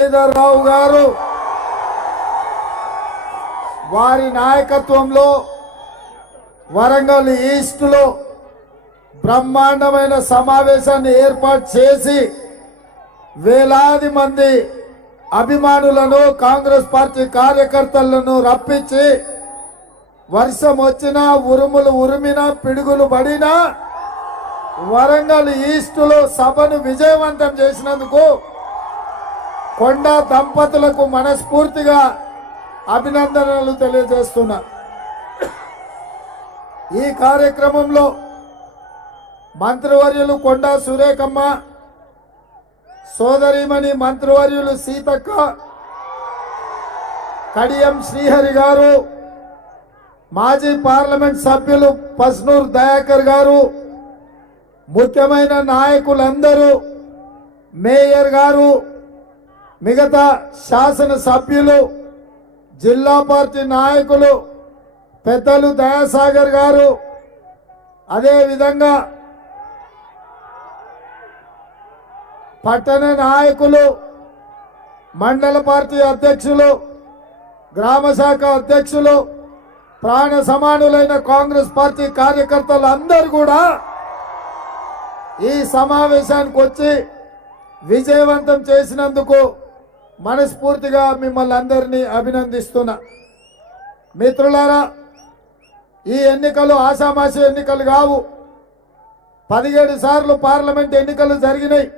రావు గారు వారి నాయకత్వంలో వరంగల్ ఈస్ట్ లో బ్రహ్మాండమైన సమావేశాన్ని ఏర్పాటు చేసి వేలాది మంది అభిమానులను కాంగ్రెస్ పార్టీ కార్యకర్తలను రప్పించి వర్షం వచ్చినా ఉరుములు ఉరిమినా పిడుగులు పడినా వరంగల్ ఈస్ట్ లో సభను విజయవంతం చేసినందుకు కొండా దంపతులకు మనస్ఫూర్తిగా అభినందనలు తెలియజేస్తున్నా। ఈ కార్యక్రమంలో మంత్రివర్యులు కొండా సురేఖమ్మ, సోదరిమణి మంత్రివర్యులు సీతక్క, కడియం శ్రీహరి గారు, మాజీ పార్లమెంట్ సభ్యులు పస్నూర్ దయాకర్ గారు, ముఖ్యమైన నాయకులందరూ, మేయర్ గారు, మిగతా శాసన సభ్యులు, జిల్లా పార్టీ నాయకులు, పెద్దలు దయాసాగర్ గారు, అదే విధంగా పట్టణ నాయకులు, మండల పార్టీ అధ్యక్షులు, గ్రామ శాఖ అధ్యక్షులు, ప్రాణ సమానులైన కాంగ్రెస్ పార్టీ కార్యకర్తలు అందరూ కూడా ఈ సమావేశానికి వచ్చి విజయవంతం చేసినందుకు మనస్ఫూర్తిగా మిమ్మల్ని అందరినీ అభినందిస్తున్నా। మిత్రులారా, ఈ ఎన్నికలు ఆషామాషి ఎన్నికలు కావు। 17 సార్లు పార్లమెంట్ ఎన్నికలు జరిగినాయి।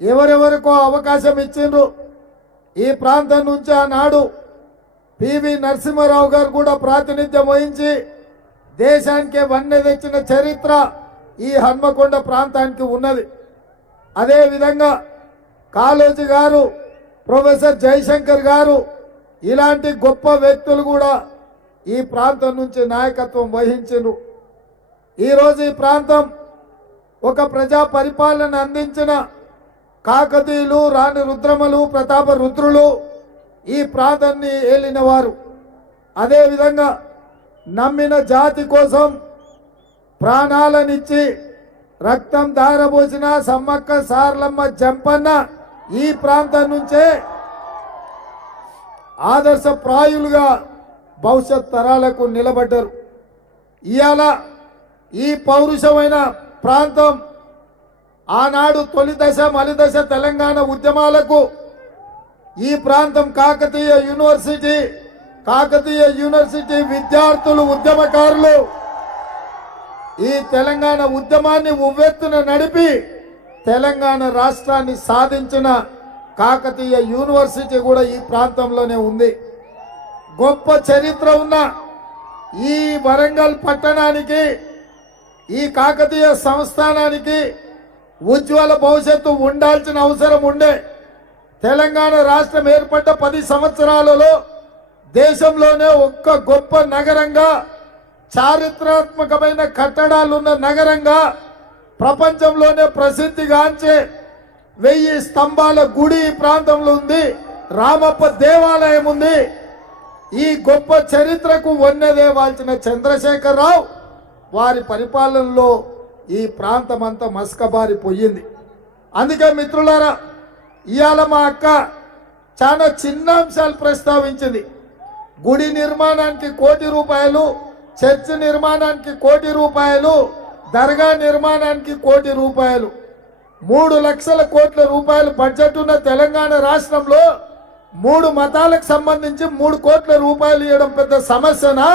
ఎవరెవరికో అవకాశం ఇచ్చిండ్రు। ఈ ప్రాంతం నుంచి ఆనాడు పివి నరసింహారావు గారు కూడా ప్రాతినిధ్యం వహించి దేశానికి వన్నె తెచ్చిన చరిత్ర ఈ హన్మకొండ ప్రాంతానికి ఉన్నది। అదే విధంగా కాళోజీ గారు, ప్రొఫెసర్ జయశంకర్ గారు ఇలాంటి గొప్ప వ్యక్తులు కూడా ఈ ప్రాంతం నుంచి నాయకత్వం వహించారు। ఈరోజు ఈ ప్రాంతం ఒక ప్రజా పరిపాలన అందించిన కాకతీయులు, రాణి రుద్రమలు, ప్రతాప రుద్రులు ఈ ప్రాంతాన్ని ఏలినవారు। అదేవిధంగా నమ్మిన జాతి కోసం ప్రాణాలనిచ్చి రక్తం దారబోసిన సమ్మక్క సార్లమ్మ జంపన్న ఈ ప్రాంతం నుంచే ఆదర్శప్రాయులుగా భవిష్యత్ తరాలకు నిలబడ్డారు। ఇవాళ ఈ పౌరుషమైన ప్రాంతం ఆనాడు తొలి దశ మలి దశ తెలంగాణ ఉద్యమాలకు ఈ ప్రాంతం కాకతీయ యూనివర్సిటీ విద్యార్థులు, ఉద్యమకారులు ఈ తెలంగాణ ఉద్యమాన్ని ఉవ్వెత్తున నడిపి తెలంగాణ రాష్ట్రాన్ని సాధించిన కాకతీయ యూనివర్సిటీ కూడా ఈ ప్రాంతంలోనే ఉంది। గొప్ప చరిత్ర ఉన్న ఈ వరంగల్ పట్టణానికి, ఈ కాకతీయ సంస్థానానికి ఉజ్వల భవిష్యత్తు ఉండాల్సిన అవసరం ఉండే। తెలంగాణ రాష్ట్రం ఏర్పడ్డ 10 సంవత్సరాలలో దేశంలోనే ఒక్క గొప్ప నగరంగా, చారిత్రాత్మకమైన కట్టడాలున్న నగరంగా, ప్రపంచంలోనే ప్రసిద్ధిగాంచే 1000 స్తంభాల గుడి ఈ ప్రాంతంలో ఉంది, రామప్ప దేవాలయం ఉంది। ఈ గొప్ప చరిత్రకు వన్నెదేవాల్సిన చంద్రశేఖరరావు వారి పరిపాలనలో ఈ ప్రాంతం అంతా మస్కబారిపోయింది। అందుకే మిత్రులారా, ఇవాళ మా అక్క చాలా చిన్న అంశాలు ప్రస్తావించింది। గుడి నిర్మాణానికి 1 కోటి రూపాయలు, చర్చి నిర్మాణానికి 1 కోటి రూపాయలు, దర్గా నిర్మాణానికి 1 కోటి రూపాయలు, 3 లక్షల కోట్ల రూపాయలు బడ్జెట్ ఉన్న తెలంగాణ రాష్ట్రంలో 3 మతాలకు సంబంధించి 3 కోట్ల రూపాయలు ఇవ్వడం పెద్ద సమస్యనా?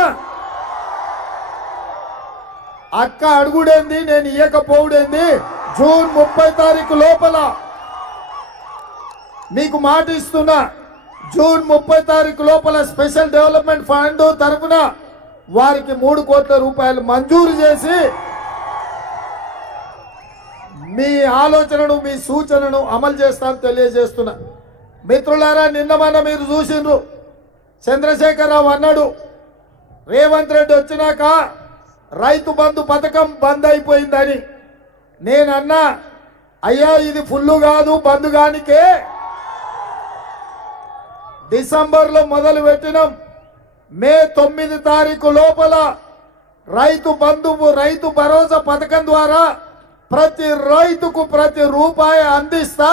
అక్క అడుగుడేంది, నేను ఇయ్యకపోవుడేంది? జూన్ 30 తారీఖు లోపల మీకు మాట ఇస్తున్నా, జూన్ 30 తారీఖు లోపల స్పెషల్ డెవలప్మెంట్ ఫండ్ తరఫున వారికి 3 కోట్ల రూపాయలు మంజూరు చేసి మీ ఆలోచనను, మీ సూచనను అమలు చేస్తానని తెలియజేస్తున్నా। మిత్రులారా, నిన్న మన మీరు చూసిండ్రు, చంద్రశేఖరరావు అన్నాడు రేవంత్ రెడ్డి వచ్చినాక రైతు బంధు పథకం బంద్ అయిపోయిందని। నేనన్నా, అయ్యా ఇది ఫుల్లు కాదు, బంధు కానికే డిసెంబర్లో మొదలు పెట్టినాం, మే 9 తారీఖు లోపల రైతు బంధువు, రైతు భరోసా పథకం ద్వారా ప్రతి రైతుకు ప్రతి రూపాయి అందిస్తా,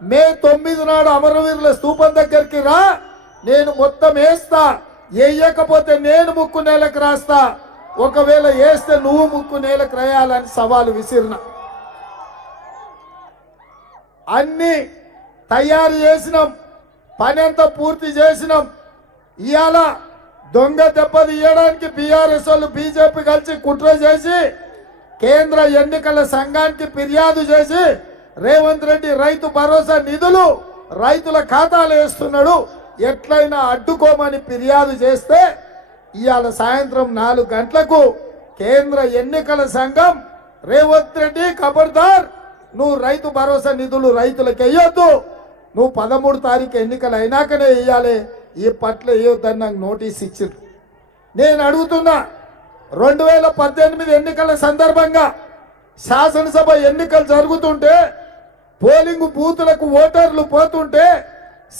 మే 9 నాడు అమరవీరుల స్తూపం దగ్గరికి రా, నేను మొత్తం వేస్తా, వేయకపోతే నేను ముక్కు నేలకు రాస్తా, ఒకవేళ వేస్తే నువ్వు ముక్కు నేలకు రాయాలని సవాలు విసిరిన. అన్ని తయారు చేసినాం, పని అంతా పూర్తి చేసినాం. ఇవాళ దొంగ దెబ్బలు ఇవ్వడానికి బీఆర్ఎస్ వాళ్ళు బీజేపీ కలిసి కుట్ర చేసి కేంద్ర ఎన్నికల సంఘానికి ఫిర్యాదు చేసి రేవంత్ రెడ్డి రైతు భరోసా నిధులు రైతుల ఖాతాలు వేస్తున్నాడు, ఎట్లయినా అడ్డుకోమని ఫిర్యాదు చేస్తే ఇవాళ సాయంత్రం 4 గంటలకు కేంద్ర ఎన్నికల సంఘం రేవంత్ రెడ్డి ఖబర్దార్, నువ్వు రైతు భరోసా నిధులు రైతులకు వేయొద్దు, నువ్వు 13 తారీఖు ఎన్నికలు అయినాకనే వేయాలి, ఈ పట్ల వేయొద్దని నాకు నోటీస్ ఇచ్చింది. నేను అడుగుతున్నా, 2018 ఎన్నికల సందర్భంగా శాసనసభ ఎన్నికలు జరుగుతుంటే పోలింగ్ బూతులకు ఓటర్లు పోతుంటే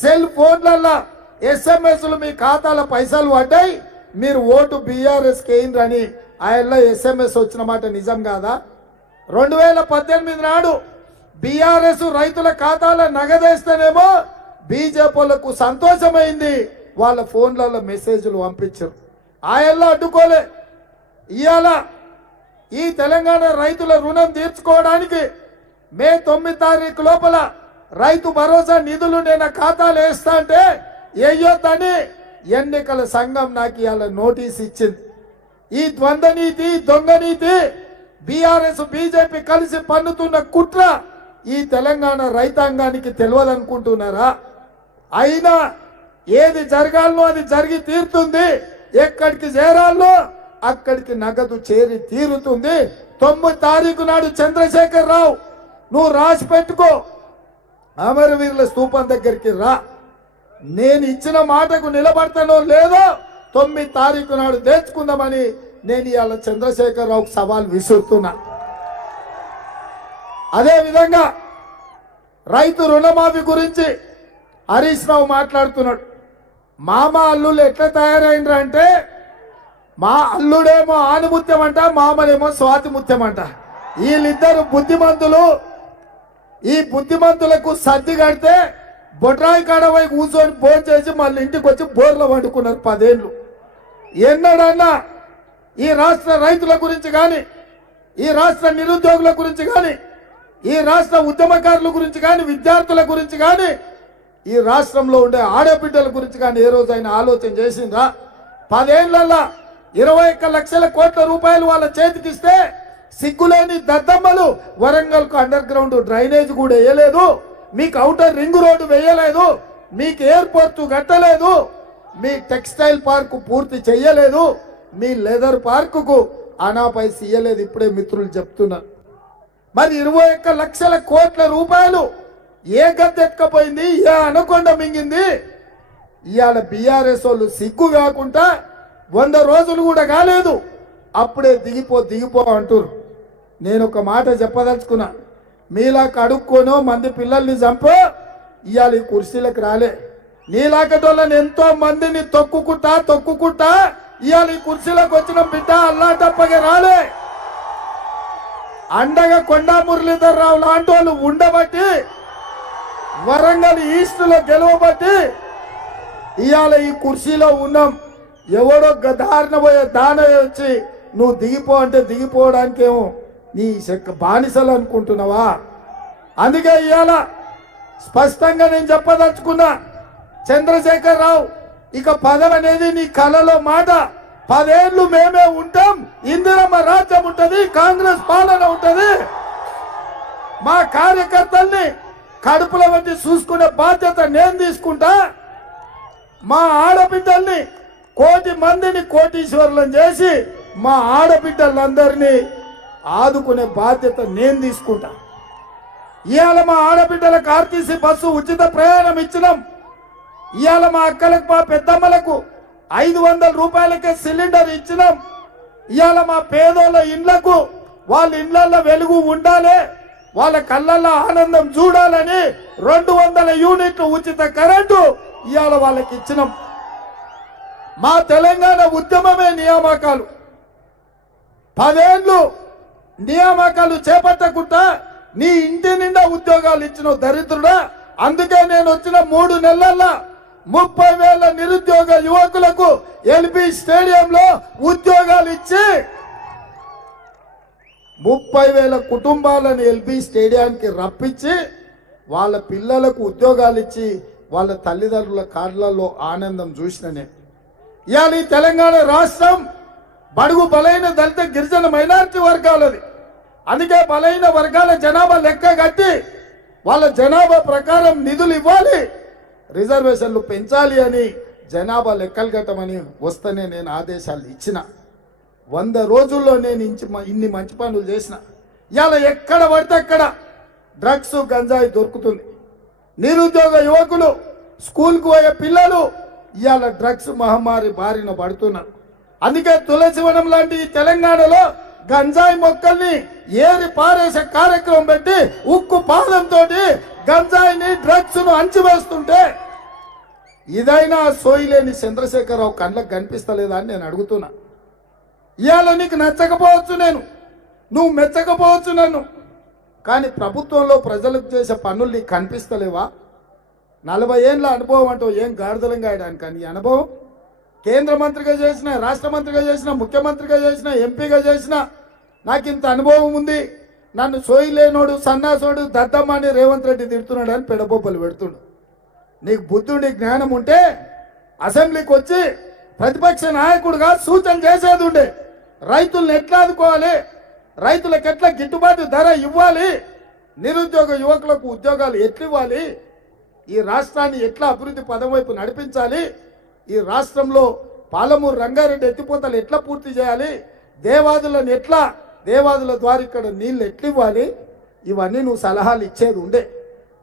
సెల్ ఫోన్లల్లో ఎస్ఎంఎస్లు మీ ఖాతాల పైసలు పడ్డాయి, మీరు ఓటు బీఆర్ఎస్ కేయింద్రని ఆయనలో ఎస్ఎంఎస్ వచ్చిన మాట నిజం కాదా? 2018 నాడు బీఆర్ఎస్ రైతుల ఖాతాలో నగదేస్తేనేమో బీజేపీలకు సంతోషమైంది, వాళ్ళ ఫోన్లలో మెసేజ్లు పంపించారు, ఆయనలో అడ్డుకోలే. ఇవాళ ఈ తెలంగాణ రైతుల రుణం తీర్చుకోవడానికి మే 9 తారీఖు లోపల రైతు భరోసా నిధులు నేను ఖాతాలు వేస్తా అంటే వేయొద్దని ఎన్నికల సంఘం నాకు ఇవాళ నోటీస్ ఇచ్చింది. ఈ ద్వంద్వ నీతి, దొంగ నీతి, బీఆర్ఎస్ బీజేపీ కలిసి పన్నుతున్న కుట్ర ఈ తెలంగాణ రైతాంగానికి తెలియదనుకుంటున్నారా? అయినా ఏది జరగాలనో అది జరిగి తీరుతుంది, ఎక్కడికి చేరాలో అక్కడికి నగదు చేరి తీరుతుంది. 9 తారీఖు నాడు చంద్రశేఖర్ రావు నువ్వు రాసి పెట్టుకో, అమరవీరుల స్తూపం దగ్గరికి రా, నేను ఇచ్చిన మాటకు నిలబడతానో లేదో 9 తారీఖు నాడు తెచ్చుకుందామని నేను ఇవాళ చంద్రశేఖర్ రావుకు సవాల్ విసురుతున్నా. అదే విధంగా రైతు రుణమాఫీ గురించి హరీష్ రావు మాట్లాడుతున్నాడు. మామ అల్లుళ్ళు ఎట్లా తయారైనరు అంటే, మా అల్లుడేమో ఆనిముత్యం అంట, మామనేమో స్వాతి ముత్యం అంట. వీళ్ళిద్దరు బుద్ధిమంతులు. ఈ బుద్ధిమంతులకు సర్ది కడితే బొడ్రాయి కాడవై కూర్చొని బోర్ చేసి మళ్ళీ ఇంటికి వచ్చి బోర్లో వండుకున్నారు 10 ఏళ్ళు. ఎన్నడన్నా ఈ రాష్ట్ర రైతుల గురించి కానీ, ఈ రాష్ట్ర నిరుద్యోగుల గురించి కానీ, ఈ రాష్ట్ర ఉద్యమకారుల గురించి కానీ, విద్యార్థుల గురించి కానీ, ఈ రాష్ట్రంలో ఉండే ఆడబిడ్డల గురించి కానీ ఏ రోజైనా ఆలోచన చేసిందా? 10 ఏళ్లలో 21 లక్షల కోట్ల రూపాయలు వాళ్ళ చేతికిస్తే సిగ్గులేని దద్దమ్మలు వరంగల్కు అండర్ గ్రౌండ్ డ్రైనేజ్ కూడా వేయలేదు, మీకు ఔటర్ రింగ్ రోడ్డు వేయలేదు, మీకు ఎయిర్పోర్ట్ కట్టలేదు, మీ టెక్స్టైల్ పార్కు పూర్తి చెయ్యలేదు, మీ లెదర్ పార్కుకు అనాపై ఇయ్యలేదు. ఇప్పుడే మిత్రులు చెప్తున్నారు. మరి 21 లక్షల కోట్ల రూపాయలు ఏ గద్దెక్కపోయింది, ఏ అనకొండ మింగింది? ఇవాళ బీఆర్ఎస్ వాళ్ళు సిగ్గు కాకుండా 100 రోజులు కూడా కాలేదు, అప్పుడే దిగిపో అంటారు. నేను ఒక మాట చెప్పదలుచుకున్నా, మీలా కడుక్కోనో మంది పిల్లల్ని చంపో ఇవాళ ఈ కుర్చీలకు రాలే. నీలాకటోళ్ళని ఎంతో మందిని తొక్కుకుంటా ఇవాళ ఈ కుర్చీలకు వచ్చిన బిడ్డ అల్లాటప్పగా రాలే. అండగా కొండా మురళీధర్ రావు లాంటి వాళ్ళు ఉండబట్టి, వరంగల్ ఈస్ట్ లో గెలవబట్టి ఇవాళ ఈ కుర్చీలో ఉన్నాం. ఎవడో దారిన పోయే దాన వచ్చి నువ్వు దిగిపో అంటే దిగిపోవడానికేమో నీ బానిసలు అనుకుంటున్నావా? అందుకే ఇవాళ స్పష్టంగా నేను చెప్పదలుచుకున్నా, చంద్రశేఖర్ రావు ఇక పదవి అనేది నీ కలలో మాట. 10 ఏళ్ళు మేమే ఉంటాం, ఇందిరమ్మ రాజ్యం ఉంటది, కాంగ్రెస్ పాలన ఉంటది. మా కార్యకర్తల్ని కడుపుల వంటి చూసుకునే బాధ్యత నేను తీసుకుంటా. మా ఆడబిడ్డల్ని 1,000,000 మందిని కోటీశ్వరులను చేసి మా ఆడబిడ్డలందరినీ ఆదుకునే బాధ్యత నేను తీసుకుంటా. ఇవాళ మా ఆడబిడ్డలకు ఆర్టీసీ బస్సు ఉచిత ప్రయాణం ఇచ్చినాం. ఇవాళ మా అక్కలకు, మా పెద్దమ్మలకు 500 రూపాయలకే సిలిండర్ ఇచ్చినాం. ఇవాళ మా పేదోళ్ళ ఇండ్లకు, వాళ్ళ ఇండ్లలో వెలుగు ఉండాలి, వాళ్ళ కళ్ళల్లో ఆనందం చూడాలని 200 యూనిట్లు ఉచిత కరెంటు ఇవాళ వాళ్ళకి ఇచ్చినాం. మా తెలంగాణ ఉద్యమమే నియామకాలు. 10 ఏళ్ళు నియామకాలు చేపట్టకుండా నీ ఇంటి నిండా ఉద్యోగాలు ఇచ్చిన దరిద్రుడా, అందుకే నేను వచ్చిన 3 నెలల్లో 30,000 నిరుద్యోగ యువకులకు ఎల్బీ స్టేడియంలో ఉద్యోగాలు ఇచ్చి 30,000 కుటుంబాలను ఎల్బీ స్టేడియానికి రప్పించి వాళ్ళ పిల్లలకు ఉద్యోగాలు ఇచ్చి వాళ్ళ తల్లిదండ్రుల కార్లలో ఆనందం చూసిన నేను. ఇవాళ ఈ తెలంగాణ రాష్ట్రం బడుగు బలైన దళిత గిరిజన మైనారిటీ వర్గాలది. అందుకే బలైన వర్గాల జనాభా లెక్క కట్టి వాళ్ళ జనాభా ప్రకారం నిధులు ఇవ్వాలి, రిజర్వేషన్లు పెంచాలి అని జనాభా లెక్కలు కట్టమని వస్తేనే నేను ఆదేశాలు ఇచ్చిన. 100 రోజుల్లో నేను ఇన్ని మంచి పనులు చేసిన. ఇవాళ ఎక్కడ పడితే అక్కడ డ్రగ్స్ గంజాయి దొరుకుతుంది. నిరుద్యోగ యువకులు, స్కూల్కు పోయే పిల్లలు ఇవాళ డ్రగ్స్ మహమ్మారి బారిన పడుతున్నారు. అందుకే తులసివనం లాంటి ఈ తెలంగాణలో గంజాయి మొక్కల్ని ఏరి పారేసే కార్యక్రమం పెట్టి ఉక్కు పాదంతో గంజాయిని డ్రగ్స్ ను అంచివేస్తుంటే ఇదైనా సోయిలేని చంద్రశేఖరరావు కళ్ళకు కనిపిస్తలేదా అని నేను అడుగుతున్నా. ఇవాళ నీకు నచ్చకపోవచ్చు, నువ్వు మెచ్చకపోవచ్చు నన్ను, కానీ ప్రభుత్వంలో ప్రజలకు చేసే పనులు నీకు కనిపిస్తలేవా? 40 ఏళ్ళ అనుభవం అంటూ ఏం గాడిదలం గాయడానికి కానీ అనుభవం కేంద్ర మంత్రిగా చేసిన, రాష్ట్ర మంత్రిగా చేసిన, ముఖ్యమంత్రిగా చేసిన, ఎంపీగా చేసిన నాకు ఇంత అనుభవం ఉంది. నన్ను సోయిలేనోడు, సన్నాసోడు, దద్దమ్మ అని రేవంత్ రెడ్డి తిడుతున్నాడు అని పెడబొబ్బలు పెడుతుండు. నీకు బుద్ధుడి జ్ఞానం ఉంటే అసెంబ్లీకి వచ్చి ప్రతిపక్ష నాయకుడిగా సూచన చేసేది ఉండే. రైతులను ఎట్లా ఆదుకోవాలి, రైతులకు ఎట్లా గిట్టుబాటు ధర ఇవ్వాలి, నిరుద్యోగ యువకులకు ఉద్యోగాలు ఎట్లా ఇవ్వాలి, ఈ రాష్ట్రాన్ని ఎట్లా అభివృద్ధి పదం వైపు నడిపించాలి, ఈ రాష్ట్రంలో పాలమూరు రంగారెడ్డి ఎత్తిపోతలు ఎట్లా పూర్తి చేయాలి, దేవాదులను ఎట్లా, దేవాదుల ద్వారా ఇక్కడ నీళ్ళు ఎట్లా ఇవ్వాలి, ఇవన్నీ నువ్వు సలహాలు ఇచ్చేది ఉండే.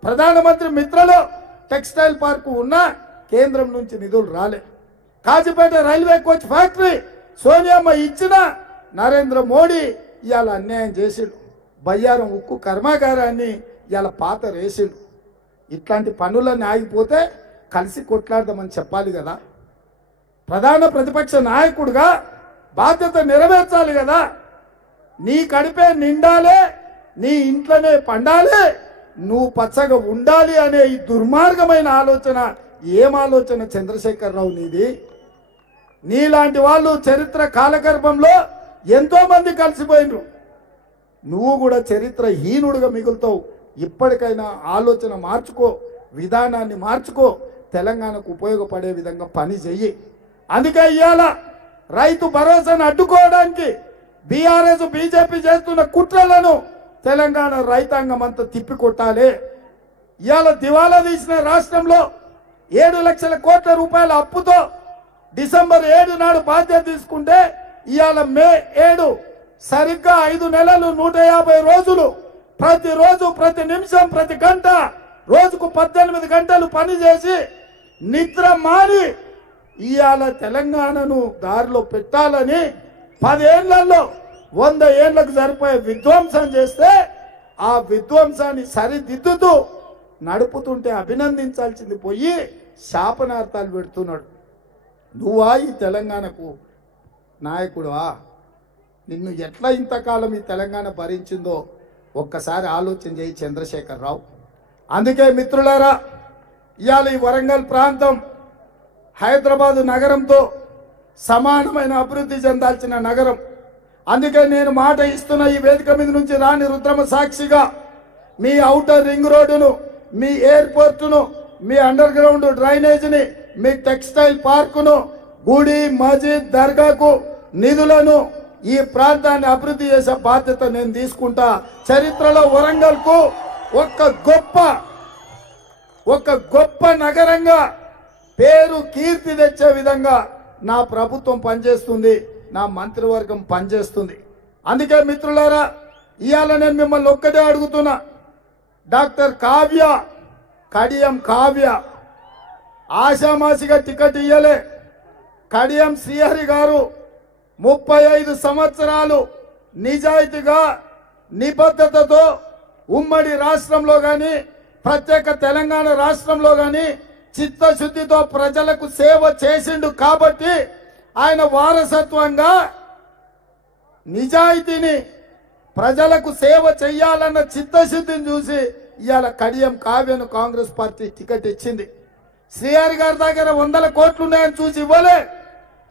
ప్రధానమంత్రి మిత్రలో టెక్స్టైల్ పార్కు ఉన్నా కేంద్రం నుంచి నిధులు రాలే. కాజీపేట రైల్వే కోచ్ ఫ్యాక్టరీ సోనియమ్మ ఇచ్చిన నరేంద్ర మోడీ ఇవాళ అన్యాయం చేసిండు. బయ్యారం ఉక్కు కర్మాగారాన్ని ఇవాళ పాత రేసిండు. ఇట్లాంటి పనులన్నీ ఆగిపోతే కలిసి కొట్లాడదామని చెప్పాలి కదా. ప్రధాన ప్రతిపక్ష నాయకుడిగా బాధ్యత నెరవేర్చాలి కదా. నీ కడిపే నిండాలే, నీ ఇంట్లోనే పండాలి, నువ్వు పచ్చగా ఉండాలి అనే ఈ దుర్మార్గమైన ఆలోచన ఏం ఆలోచన చంద్రశేఖరరావు నీది? నీలాంటి వాళ్ళు చరిత్ర కాలగర్భంలో ఎంతో మంది కలిసిపోయినరు. నువ్వు కూడా చరిత్ర హీనుడుగా మిగులుతావు. ఇప్పటికైనా ఆలోచన మార్చుకో, విధానాన్ని మార్చుకో, తెలంగాణకు ఉపయోగపడే విధంగా పని చెయ్యి. అందుకే ఇవాళ రైతు భరోసాను అడ్డుకోవడానికి బీఆర్ఎస్ బీజేపీ చేస్తున్న కుట్రలను తెలంగాణ రైతాంగం అంతా తిప్పికొట్టాలి. ఇవాళ దివాలా తీసిన రాష్ట్రంలో 7 లక్షల కోట్ల రూపాయల అప్పుతో డిసెంబర్ 7 నాడు బాధ్యత తీసుకుంటే ఇవాళ మే 7 సరిగ్గా 5 నెలలు 150 రోజులు ప్రతిరోజు, ప్రతి నిమిషం, ప్రతి గంట, రోజుకు 18 గంటలు పనిచేసి నిద్ర మారి ఇవాళ తెలంగాణను దారిలో పెట్టాలని 10 ఏళ్లలో 100 ఏళ్లకు సరిపోయే విధ్వంసం చేస్తే ఆ విధ్వంసాన్ని సరిదిద్దుతూ నడుపుతుంటే అభినందించాల్సింది పోయి శాపనార్థాలు పెడుతున్నాడు. నువ్వా ఈ తెలంగాణకు నాయకుడువా? నిన్ను ఎట్లా ఇంతకాలం ఈ తెలంగాణ భరించిందో ఒక్కసారి ఆలోచన చేయి చంద్రశేఖరరావు. అందుకే మిత్రులారా, ఇవాళ ఈ వరంగల్ ప్రాంతం హైదరాబాదు నగరంతో సమానమైన అభివృద్ధి చెందాల్సిన నగరం. అందుకే నేను మాట ఇస్తున్న ఈ వేదిక మీద నుంచి రాని రుద్రమ సాక్షిగా మీ ఔటర్ రింగ్ రోడ్డును, మీ ఎయిర్పోర్టును, మీ అండర్ గ్రౌండ్ డ్రైనేజీని, మీ టెక్స్టైల్ పార్కును, గుడి, మస్జిద్, దర్గాకు నిధులను, ఈ ప్రాంతాన్ని అభివృద్ధి చేసే బాధ్యత నేను తీసుకుంటా. చరిత్రలో వరంగల్ కు ఒక గొప్ప నగరంగా పేరు, కీర్తి తెచ్చే విధంగా నా ప్రభుత్వం పనిచేస్తుంది, నా మంత్రివర్గం పనిచేస్తుంది. అందుకే మిత్రులారా, ఇవాళ నేను మిమ్మల్ని ఒక్కటే అడుగుతున్నా. డాక్టర్ కావ్య, కడియం కావ్య ఆశామాసిగా టికెట్ ఇయ్యలే. కడియం శ్రీహరి గారు 35 సంవత్సరాలు నిజాయితీగా, నిబద్ధతతో ఉమ్మడి రాష్ట్రంలో కానీ, ప్రత్యేక తెలంగాణ రాష్ట్రంలో కానీ చిత్తశుద్ధితో ప్రజలకు సేవ చేసిండు. కాబట్టి ఆయన వారసత్వంగా నిజాయితీని, ప్రజలకు సేవ చెయ్యాలన్న చిత్తశుద్ధిని చూసి ఇవాళ కడియం కావ్యను కాంగ్రెస్ పార్టీ టికెట్ ఇచ్చింది. శ్రీహరి గారి దగ్గర 100 కోట్లు ఉన్నాయని చూసి ఇవ్వలే.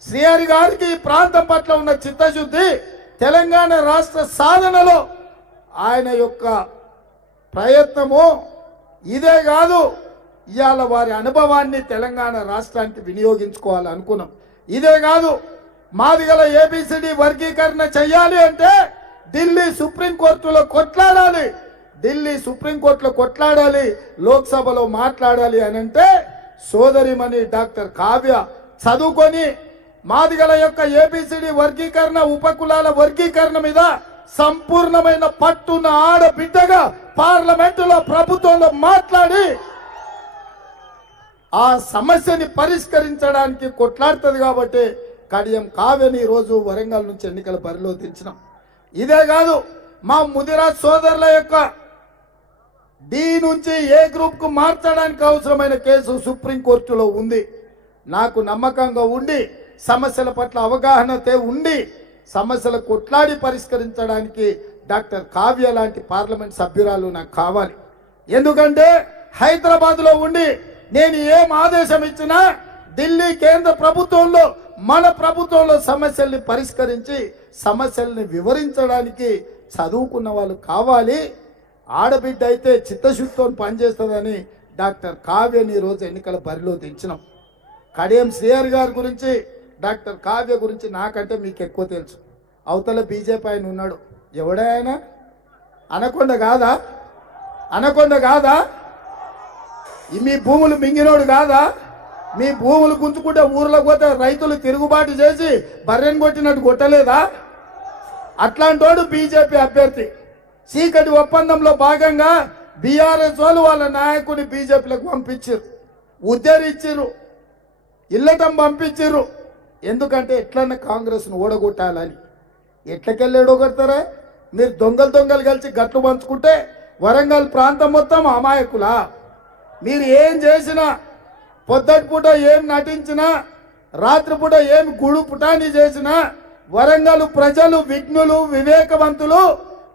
శ్రీహరి గారికి ఈ ప్రాంతం పట్ల ఉన్న చిత్తశుద్ధి, తెలంగాణ రాష్ట్ర సాధనలో ఆయన యొక్క ప్రయత్నము ఇదే కాదు. ఇవాళ వారి అనుభవాన్ని తెలంగాణ రాష్ట్రానికి వినియోగించుకోవాలనుకున్నాం. ఇదే కాదు, మాదిగల ఏబిసిడి వర్గీకరణ చెయ్యాలి అంటే ఢిల్లీ సుప్రీంకోర్టులో కొట్లాడాలి, ఢిల్లీ సుప్రీంకోర్టులో కొట్లాడాలి, లోక్సభలో మాట్లాడాలి అని అంటే సోదరిమణి డాక్టర్ కావ్య చదువుకొని మాదిగల యొక్క ఏబిసిడి వర్గీకరణ, ఉపకులాల వర్గీకరణ మీద సంపూర్ణమైన పట్టున్న ఆడబిడ్డగా పార్లమెంటులో ప్రభుత్వంలో మాట్లాడి ఆ సమస్యని పరిష్కరించడానికి కొట్లాడుతుంది. కాబట్టి కడియం కావ్యని ఈరోజు వరంగల్ నుంచి ఎన్నికల బరిలో దించినాం. ఇదే కాదు, మా ముదిరాజ్ సోదరుల యొక్క డి నుంచి ఏ గ్రూప్ కు మార్చడానికి అవసరమైన కేసు సుప్రీంకోర్టులో ఉంది. నాకు నమ్మకంగా ఉండి, సమస్యల పట్ల అవగాహనతే ఉండి, సమస్యలు కొట్లాడి పరిష్కరించడానికి డాక్టర్ కావ్య లాంటి పార్లమెంట్ సభ్యురాలు నాకు కావాలి. ఎందుకంటే హైదరాబాద్లో ఉండి నేను ఏం ఆదేశం ఇచ్చినా ఢిల్లీ కేంద్ర ప్రభుత్వంలో, మన ప్రభుత్వంలో సమస్యల్ని పరిష్కరించి సమస్యల్ని వివరించడానికి చదువుకున్న వాళ్ళు కావాలి. ఆడబిడ్డ అయితే చిత్తశుద్ధితో పనిచేస్తుందని డాక్టర్ కావ్యని ఈరోజు ఎన్నికల బరిలో దించినాం. కడియం శ్రీహరి గారి గురించి, డాక్టర్ కావ్య గురించి నాకంటే మీకు ఎక్కువ తెలుసు. అవతల బీజేపీ ఆయన ఉన్నాడు, ఎవడైనా అనకొండ కాదా, అనకొండ కాదా, మీ భూములు మింగినోడు కాదా, మీ భూములు గుంజుకుంటే ఊర్లోకి పోతే రైతులు తిరుగుబాటు చేసి బర్రెని కొట్టినట్టు కొట్టలేదా? అట్లాంటి వాడు బీజేపీ అభ్యర్థి. చీకటి ఒప్పందంలో భాగంగా బీఆర్ఎస్ వాళ్ళు వాళ్ళ నాయకుడిని బీజేపీలకు పంపించారు, ఉద్ధరించారు, ఇల్లటం పంపించారు. ఎందుకంటే ఎట్లన్నా కాంగ్రెస్ను ఓడగొట్టాలని. ఎట్లకెళ్ళి ఓడగొడతారా? మీరు దొంగలు కలిసి గట్లు పంచుకుంటే వరంగల్ ప్రాంతం మొత్తం అమాయకులా? మీరు ఏం చేసినా, పొద్దటిపూట ఏం నటించినా, రాత్రిపూట ఏం గుడు పుటాని చేసినా వరంగల్ ప్రజలు విఘ్నులు, వివేకవంతులు.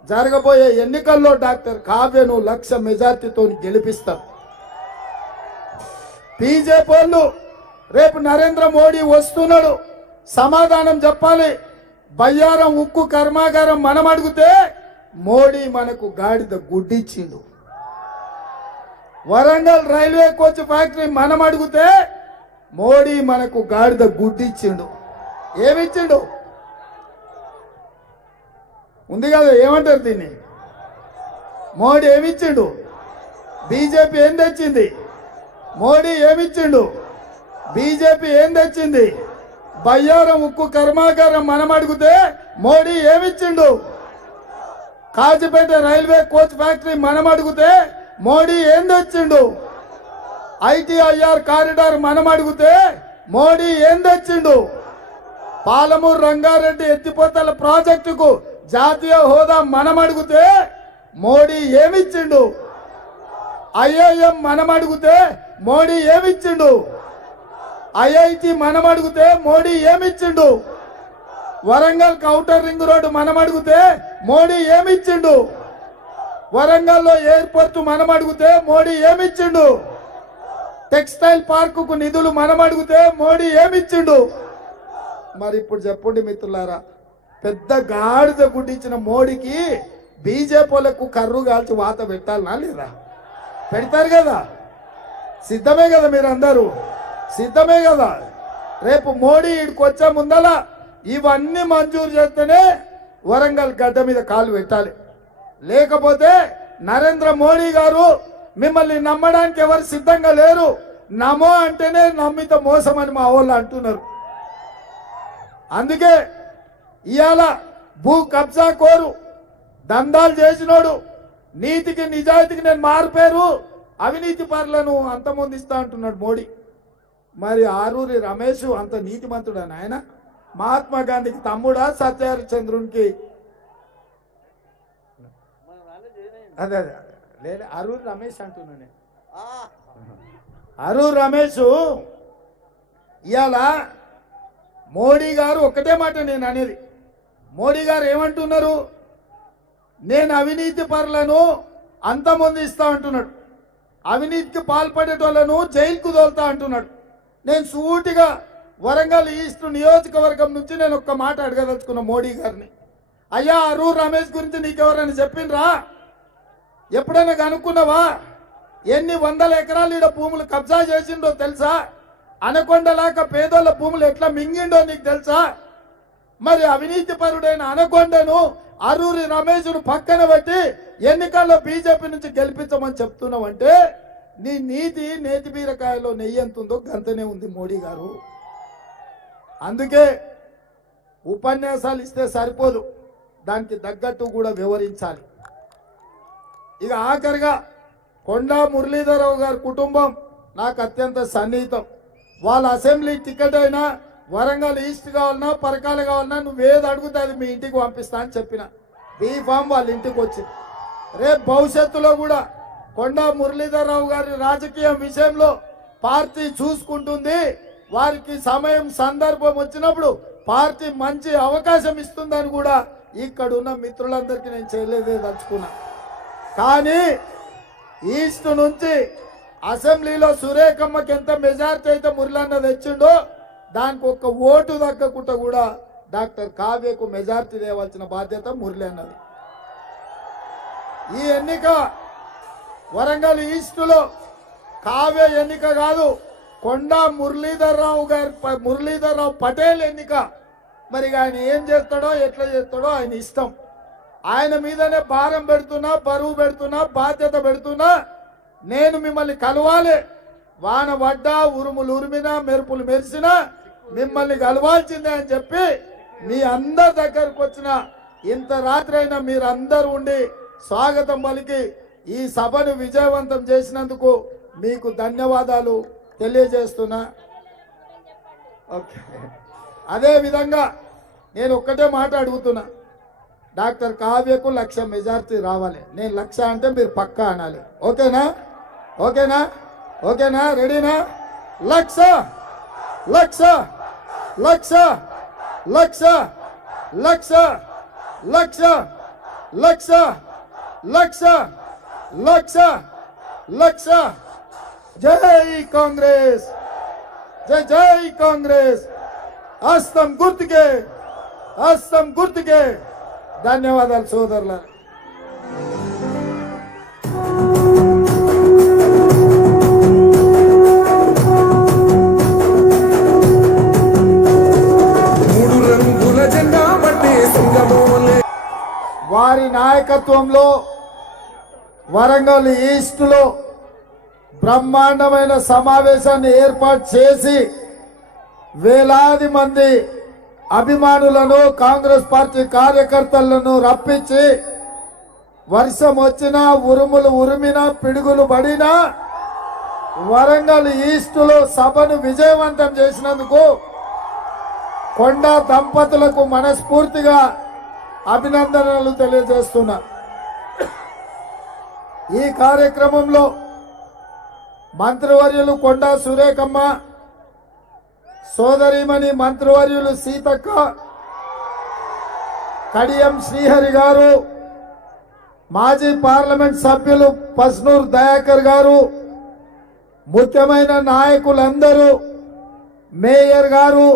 జరగబోయే ఎన్నికల్లో డాక్టర్ కావ్యను 1,00,000 మెజార్టీతో గెలిపిస్తారు. బీజేపీ వాళ్ళు రేపు నరేంద్ర మోడీ వస్తున్నాడు, సమాధానం చెప్పాలి. బయ్యారం ఉక్కు కర్మాగారం మనం అడిగితే మోడీ మనకు గాడిద గుడ్డిచ్చిండు. వరంగల్ రైల్వే కోచ్ ఫ్యాక్టరీ మనం అడిగితే మోడీ మనకు గాడిద గుడ్డిచ్చిండు. ఏమిచ్చిండు ఉంది కదా, ఏమంటారు దీన్ని? మోడీ ఏమిచ్చిండు? బీజేపీ ఏం తెచ్చింది? మోడీ ఏమిచ్చిండు? బీజేపీ ఏం తెచ్చింది? బయ్యారం ఉక్కు కర్మాగారం మనం అడిగితే మోడీ ఏమిచ్చిండు? కాజీపేట రైల్వే కోచ్ ఫ్యాక్టరీ మనం అడిగితే మోడీ ఏం తెచ్చిండు? ఐటీఐఆర్ కారిడార్ మనం అడిగితే మోడీ ఏం తెచ్చిండు? పాలమూరు రంగారెడ్డి ఎత్తిపోతల ప్రాజెక్టుకు జాతీయ హోదా మనం అడిగితే మోడీ ఏమిచ్చిండు? ఐఐఎం మనం అడిగితే మోడీ ఏమిచ్చిండు? ఐఐటి మనం అడిగితే మోడీ ఏమిచ్చిండు? వరంగల్ ఔటర్ రింగ్ రోడ్డు మనం అడిగితే మోడీ ఏమిచ్చిండు? వరంగల్లో ఎయిర్పోర్ట్ మనం అడిగితే మోడీ ఏమిచ్చిండు? టెక్స్టైల్ పార్కుకు నిధులు మనం అడిగితే మోడీ ఏమిచ్చిండు? మరి ఇప్పుడు చెప్పండి మిత్రులారా, పెద్ద గాడిద గుడ్డించిన మోడీకి బీజేపీలకు కర్రు కాల్చి వాత పెట్టాలనా లేదా? పెడతారు కదా, సిద్ధమే కదా, మీరు అందరూ సిద్ధమే కదా. రేపు మోడీ ఇక్కడికి వచ్చే ముందల ఇవన్నీ మంజూరు చేస్తేనే వరంగల్ గడ్డ మీద కాలు పెట్టాలి. లేకపోతే నరేంద్ర మోడీ గారు మిమ్మల్ని నమ్మడానికి ఎవరు సిద్ధంగా లేరు. నమో అంటేనే నమ్మితే మోసం అని మా వాళ్ళు అంటున్నారు. అందుకే ఇవాళ భూ కబ్జా కోరు, దందాలు చేసినోడు, నీతికి నిజాయితీకి నేను మారిపోయారు, అవినీతి పరులను అంతమొందిస్తా అంటున్నాడు మోడీ. మరి ఆరూరి రమేష్ అంత నీతిమంతుడా నాయన? మహాత్మా గాంధీకి తమ్ముడా, సత్యహరిచంద్రునికి? అదే అదే లేదు, అరూరి రమేష్ అంటున్నాను. అరూరి రమేష్ ఇవాళ మోడీ గారు ఒకటే మాట నేను అనేది, మోడీ గారు ఏమంటున్నారు? నేను అవినీతి పరులను అంతమంది ఇస్తా అంటున్నాడు. అవినీతికి పాల్పడేటోళ్లను జైలుకు తోలుతా అంటున్నాడు. నేను సూటిగా వరంగల్ ఈస్ట్ నియోజకవర్గం నుంచి నేను ఒక్క మాట అడగదలుచుకున్న మోడీ గారిని, అయ్యా అరూర్ రమేష్ గురించి నీకెవరైనా చెప్పిండ్రా? ఎప్పుడైనా కనుక్కున్నావా? ఎన్ని వందల ఎకరాలు ఈడ భూములు కబ్జా చేసిండో తెలుసా? అనకొండలాక పేదోళ్ళ భూములు ఎట్లా మింగిండో నీకు తెలుసా? మరి అవినీతి పరుడైన అనకొండను అరూరి రమేష్ను పక్కన పెట్టి ఎన్నికల్లో బీజేపీ నుంచి గెలిపించమని చెప్తున్నావంటే నీ నీతి నేతి బీరకాయలో నెయ్యి ఎంత ఉందో గంతనే ఉంది మోడీ గారు. అందుకే ఉపన్యాసాలు ఇస్తే సరిపోదు, దానికి తగ్గట్టు కూడా వివరించాలి. ఇక ఆఖరిగా కొండా మురళీధరరావు గారి కుటుంబం నాకు అత్యంత సన్నిహితం. వాళ్ళ అసెంబ్లీ టికెట్ అయినా వరంగల్ ఈస్ట్ కావాలన్నా పరకాలు కావాలన్నా నువ్వేది అడుగుతా అది మీ ఇంటికి పంపిస్తా అని చెప్పిన. బీఫామ్ వాళ్ళ ఇంటికి వచ్చింది. రేపు భవిష్యత్తులో కూడా కొండా మురళీధరరావు గారి రాజకీయం విషయంలో పార్టీ చూసుకుంటుంది. వారికి సమయం సందర్భం వచ్చినప్పుడు పార్టీ మంచి అవకాశం ఇస్తుందని కూడా ఇక్కడ ఉన్న మిత్రులందరికీ నేను చేయలేదే తలుచుకున్నా. కానీ ఈస్ట్ నుంచి అసెంబ్లీలో సురేఖమ్మకి ఎంత మెజార్టీ అయితే మురళన్న తెచ్చిండో దానికి ఒక్క ఓటు దక్కకుండా కూడా డాక్టర్ కావ్యకు మెజార్టీ తేవాల్సిన బాధ్యత మురళి అన్నది. ఈ ఎన్నిక వరంగల్ ఈస్టులో కావ్య ఎన్నిక కాదు, కొండా మురళీధర్రావు పటేల్ ఎన్నిక. మరి ఆయన ఏం చేస్తాడో ఎట్లా చేస్తాడో ఆయన ఇష్టం. ఆయన మీదనే భారం పెడుతున్నా, బరువు పెడుతున్నా, బాధ్యత పెడుతున్నా. నేను మిమ్మల్ని కలవాలి, వాన పడ్డా ఉరుములు ఉరిమినా మెరుపులు మెరిసినా మిమ్మల్ని కలవాల్సిందే అని చెప్పి మీ అందరి దగ్గరకు వచ్చిన ఇంత రాత్రి అయినా మీరందరూ ఉండి స్వాగతం పలికి ఈ సభను విజయవంతం చేసినందుకు మీకు ధన్యవాదాలు తెలియజేస్తున్నా. ఓకే, అదే విధంగా నేను ఒక్కటే మాట అడుగుతున్నా, డాక్టర్ కావ్యకు 1,00,000 మెజార్టీ రావాలి. నేను 1,00,000 అంటే మీరు పక్కా అనాలి. ఓకేనా? ఓకేనా? ఓకేనా? రెడీనా? 1,00,000 1,00,000 1,00,000 1,00,000 1,00,000 1,00,000 1,00,000 1,00,000 1,00,000 జై కాంగ్రెస్, జై జై కాంగ్రెస్. హస్తం గుర్తుకే, హస్తం గుర్తుకే. ధన్యవాదాలు సోదరుల. వారి నాయకత్వంలో వరంగల్ ఈస్ట్లో బ్రహ్మాండమైన సమావేశాన్ని ఏర్పాటు చేసి వేలాది మంది అభిమానులను కాంగ్రెస్ పార్టీ కార్యకర్తలను రప్పించి వర్షం వచ్చినా ఉరుములు ఉరిమినా పిడుగులు పడినా వరంగల్ ఈస్టులో సభను విజయవంతం చేసినందుకు కొండా దంపతులకు మనస్ఫూర్తిగా అభినందనలు తెలియజేస్తున్నా. ఈ కార్యక్రమంలో మంత్రివర్యులు కొండా సురేఖమ్మ, సోదరిమణి మంత్రివర్యులు సీతక్క, కడియం శ్రీహరి గారు, మాజీ పార్లమెంట్ సభ్యులు పస్నూర్ దయాకర్ గారు, ముఖ్యమైన నాయకులందరూ, మేయర్ గారు,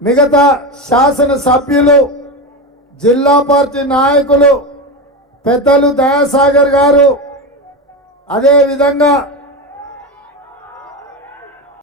మిగతా శాసన సభ్యులు, జిల్లా పార్టీ నాయకులు, పెద్దలు దయాసాగర్ గారు, అదే విధంగా